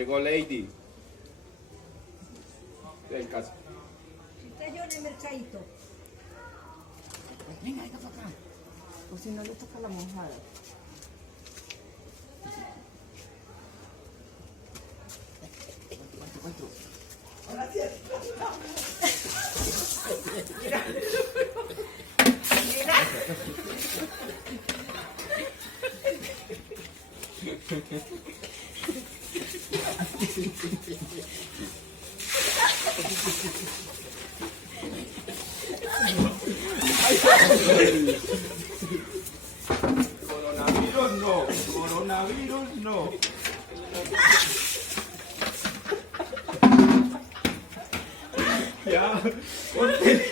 Llegó Lady. En casa. Usted yo en el mercadito. Venga, venga para acá. O si no le toca la mojada. ¿Cuánto? Ahora sí. Mira. Mira. Coronavirus no, coronavirus no. Ya, ponte.